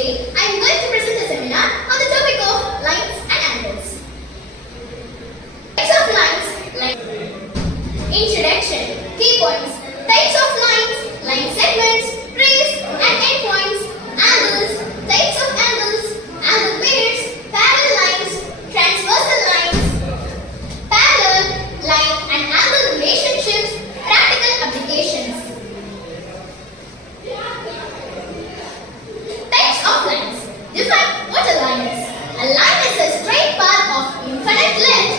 Today I am going to present a seminar on the topic of lines and angles. Types of lines, introduction, key points, types of lines, line segments, rays and endpoints, angles, types of angles, angle pairs, parallel lines, transversal lines, parallel line and angle relationships, practical applications. Types of lines. Define what a line is. A line is a straight path of infinite length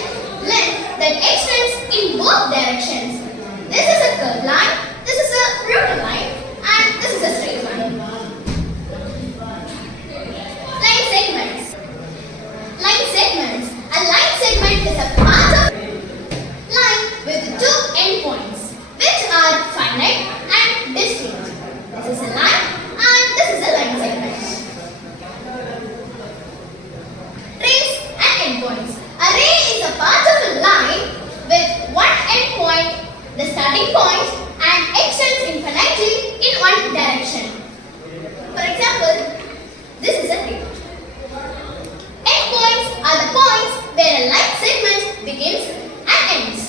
that extends in both directions. This is a curved line, this is a routed line, and this is a straight line. Line segments. Line segments. A line segment is a part of line with two endpoints, which are finite and distinct. This is a line and this is a line segment. Rays and endpoints. A ray is a part of a line with one endpoint, the starting point, and extends infinitely in one direction. For example, this is a ray. Endpoints are the points where a line segment begins and ends.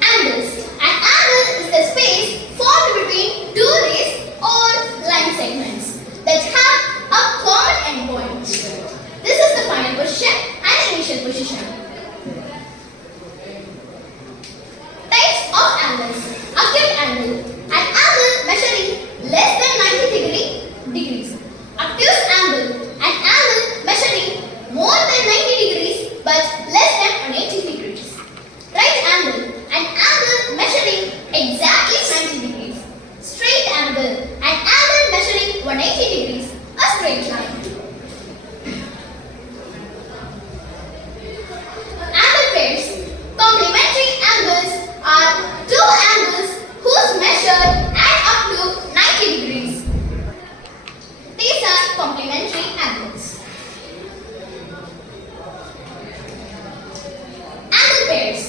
Angles. An angle is the space formed between two rays or line segments that have a common endpoint. This is the final position and the initial position. Types of angles. Acute angle. An angle measuring less than 90 degrees. Obtuse angle. An angle measuring more than 90 degrees but less than 180 degrees. Right angle. An angle measuring exactly 90 degrees. Straight angle. An angle measuring 180 degrees. A straight line. Angle pairs. Complementary angles are two angles whose measure add up to 90 degrees. These are complementary angles. Angle pairs.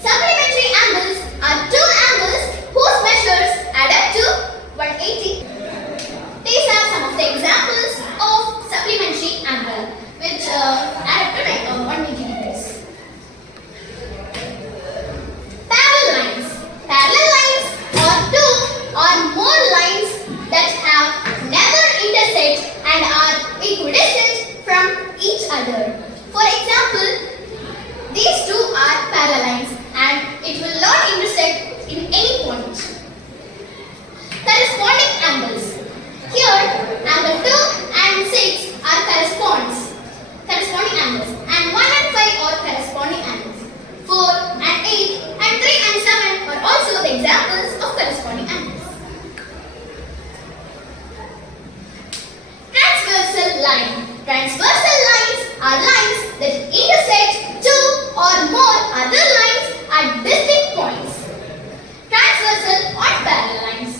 Supplementary angles are two angles whose measures add up to 180. These are some of the examples of supplementary angle which add up to 180 degrees. Parallel lines. Parallel lines are two or more lines that have never intersect and are equidistant from each other. For example, these two are parallel lines and it will not intersect in any point. Corresponding angles. Here, angle 2 and 6 are corresponding angles, and 1 and 5 are corresponding angles. 4 and 8 and 3 and 7 are also the examples of corresponding angles. Transversal line. Transversal lines are lines that intersect two or more other lines at distinct points. Transversal or parallel lines.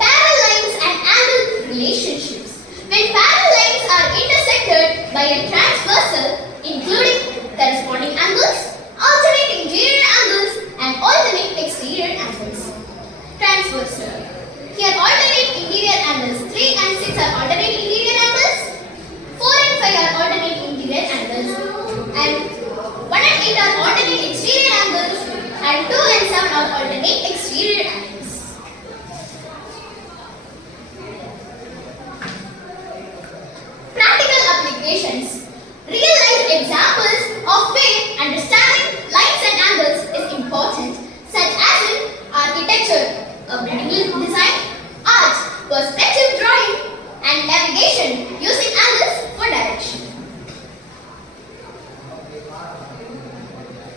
Parallel lines and angle relationships. When parallel lines are intersected by a transversal, including corresponding angles, alternate interior angles, and alternate exterior angles. Transversal. Here alternate interior angles 3 and 6 are alternate interior angles, 4 and 5 are alternate interior angles, and 1 and 8 are alternate exterior angles, and 2 and 7 are alternate exterior angles. Practical applications. Real life examples of where understanding lines and angles is important, such as in architecture, building design, art, perspective drawing, and navigation using angles for direction.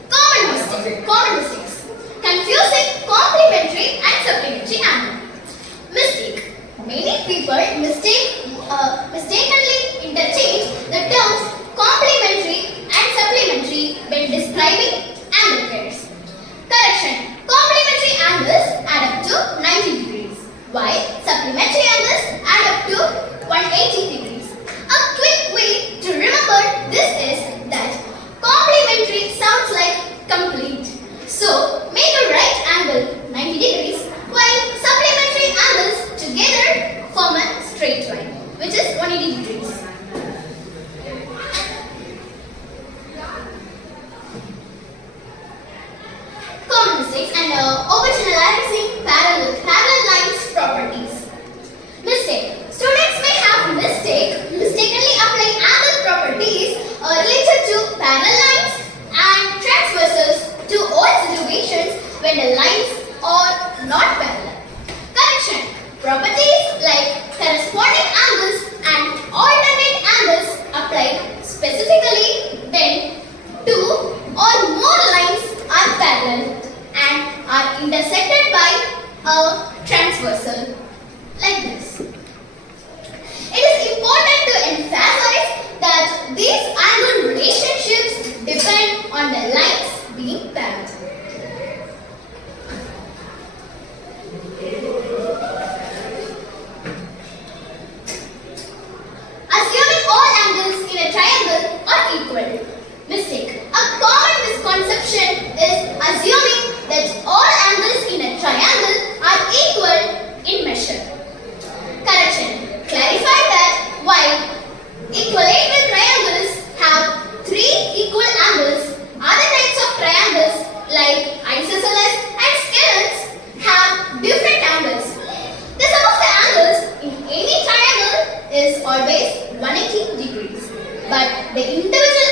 Common mistakes. Confusing complementary and supplementary angle. Mistake. Many people mistakenly interchange the terms complementary and supplementary when describing angle pairs. Correction. Complementary angles add up to 90 degrees, while supplementary angles add up to 180 degrees. A quick way to remember always 180 degrees. But the individual